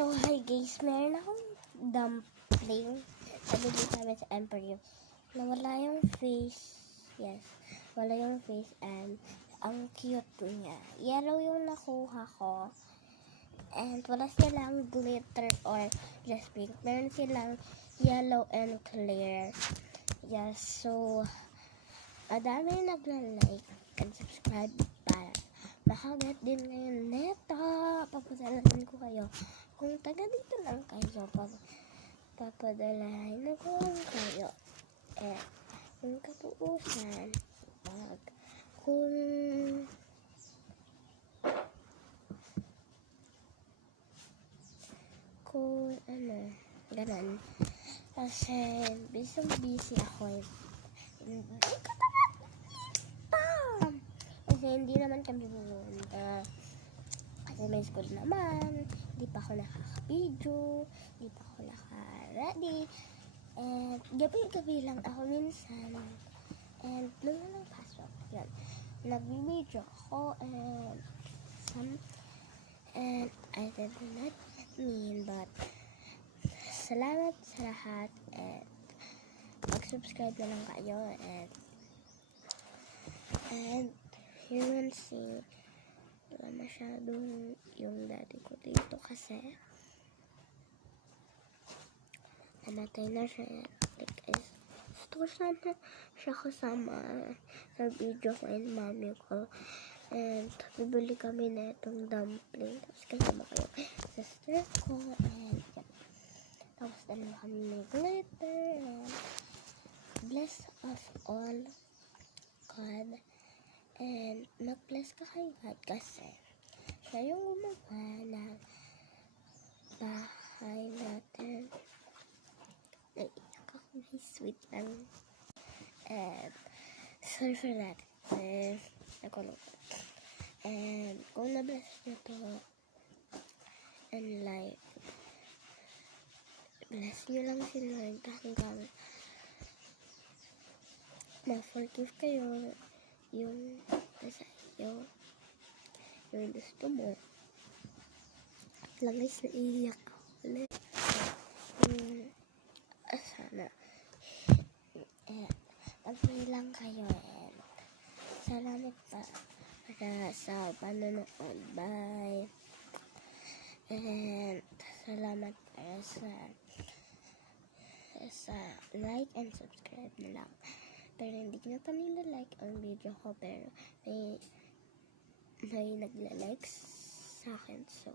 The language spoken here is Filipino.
So, hi guys, meron akong dumpling. Sabi dito namin sa Emperor na wala yung face. Yes, wala yung face and ang cute niya. Yellow yung nakuha ko. And wala silang glitter or just pink. Meron silang yellow and clear. Yes, so, madami nagla-like and subscribe para makagat din ngayon neto. Papasalamin ko kayo. Kung taga dito lang kayo, papadalahin na ko lang kayo. Yung kapuusan, kung ganun. Kasi, busy ako. Hindi ko kasi hindi naman kami pumunta. Kasi may school naman. Hindi pa ako nakaka-video. Hindi pa ako naka-ready. And gabi-gabi lang ako minsan. And nung lang pasok. Yan. Nag-video ako. And I did not mean but salamat sa lahat. And mag-subscribe na lang kayo. And you will see wala masyadong yung daddy ko dito kasi namatay na siya. Gusto sana siya kasama sa video ko and mami ko. And bibili kami na itong dumpling. Tapos kasama ko yung sister ko. And yan. Tapos dalawa kami may glitter. And bless of all God. And mag-bless ka kay God kasi siya yung gumawa ng bahay natin. Naiiyak ako, may sweet lang. And sorry for that. Nakulong ko. And kung na-bless nyo to and like bless nyo lang si Lord hanggang ma-forgive kayo yung nasa iyo, yung gusto mo. At lang guys, naiiyak ako ulit. Sana mag-pray lang kayo and salamat pa para sa panonood. Bye. And salamat para sa like and subscribe na lang. Pero hindi na pa nila like ang video ko, pero may nagla-like sa akin, so